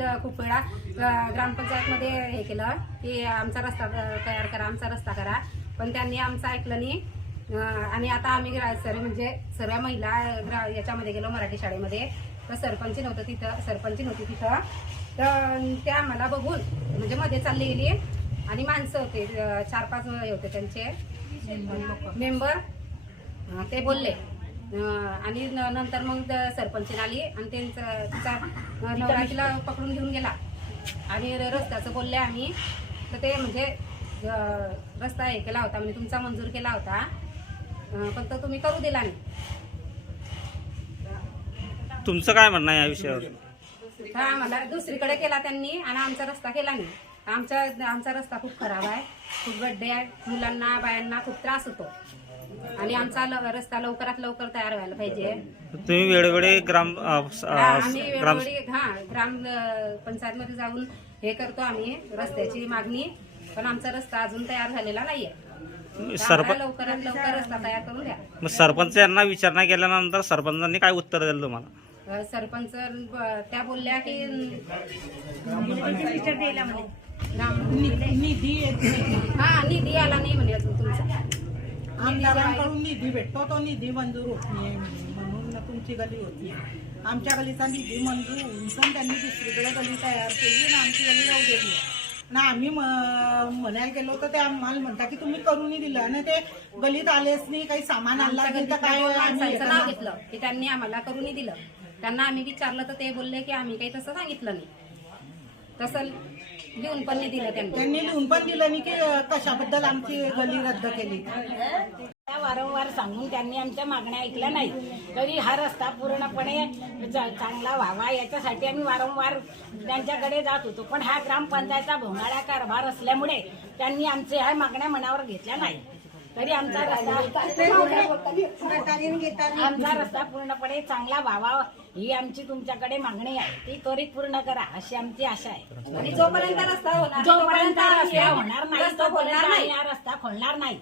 खूप वेळा ग्रामपंचायतमध्ये हे केलं. की आमचा रस्ता तयार करा आमचा रस्ता करा. पण त्यांनी आमचं ऐकलं नाही. आणि आता आम्ही ग्रा- सर म्हणजे सर्व महिला ग्रा याच्यामध्ये गेलो मराठी शाळेमध्ये. तर सरपंच नव्हतं तिथं सरपंच नव्हती तिथं. तर ते आम्हाला बघून म्हणजे मध्ये चालली गेली. आणि माणसं होते चार पाच हे होते त्यांचे. मेंबर. ते बोलले. आणि नंतर मग सरपंच आली आणि त्यांचं तिचा अं, नवरा तिला पकडून घेऊन गेला. आणि रस्त्याचं बोलले आम्ही. तर ते म्हणजे रस्ता हे केला होता म्हणजे तुमचा मंजूर केला होता. अं, फक्त तुम्ही करू दिला नाही. तुमचं काय म्हणणं आहे या विषयावर? तर आम्हाला दुसरीकडे केला त्यांनी आणि आमचा रस्ता केला नाही. आमचा आमचा रस्ता खूप खराब आहे खूप गड्डे आहेत. मुलांना बायांना खूप त्रास होतो. आणि आमचा ल- रस्ता लवकरात लवकर तयार व्हायला पाहिजे. तुम्ही वेळोवेळी ग्राम अ, स- हा, अ, आम्ही ग्राम वेळोवेळी हा ग्राम पंचायत मध्ये जाऊन हे करतो आम्ही रस्त्याची मागणी. पण आमचा रस्ता अजून तयार झालेला नाहीये. तर सरप आम्हाला लवकरात लवकर रस्ता तयार करून द्या. मग सरपंच यांना विचारणा केल्यानंतर सरपंचांनी काय उत्तर दिलं तुम्हाला? अ, सरपंच त्या बोलल्या की ग्राम निधी. हा निधी आला नाही म्हणे अजून तुमचा. आमदारांकडून निधी भेटतो तो निधी मंजूर होत नाही म्हणून तुमची गली होती आमच्या गलीचा निधी मंजूर होऊन पण त्यांनी दुसरीकडे गली तयार केली आणि आमची गली राहू गेली ना आम्ही म्हणायला गेलो तर ते आम्हाला म्हणता की तुम्ही करूनही दिलं. आणि ते गलीत आलेच नाही काही सामान आणला तर काय नाव? घेतलं की त्यांनी आम्हाला करूनही दिलं. त्यांना आम्ही विचारलं तर ते बोलले की आम्ही काही तसं सांगितलं नाही. तसं लिहून पण नाही दिलं त्यांनी. त्यांनी लिहून पण दिलं नाही की कशाबद्दल आमची गली रद्द केली. वारंवार सांगून त्यांनी आमच्या मागण्या ऐकल्या नाही. तरी हा रस्ता पूर्णपणे चांगला व्हावा याच्यासाठी आम्ही वारंवार त्यांच्याकडे जात होतो. पण हा ग्रामपंचायतचा भोंगाळा कारभार असल्यामुळे त्यांनी आमच्या ह्या मागण्या मनावर घेतल्या नाही. तरी आमचा रस्ता आमचा रस्ता पूर्णपणे चांगला व्हावा ही आमची तुमच्याकडे मागणी आहे. ती त्वरित पूर्ण करा अशी आमची आशा आहे. आणि जोपर्यंत रस्ता होणार नाही, जोपर्यंत रस्ता होणार नाही तोपर्यंत हा रस्ता खोलणार नाही.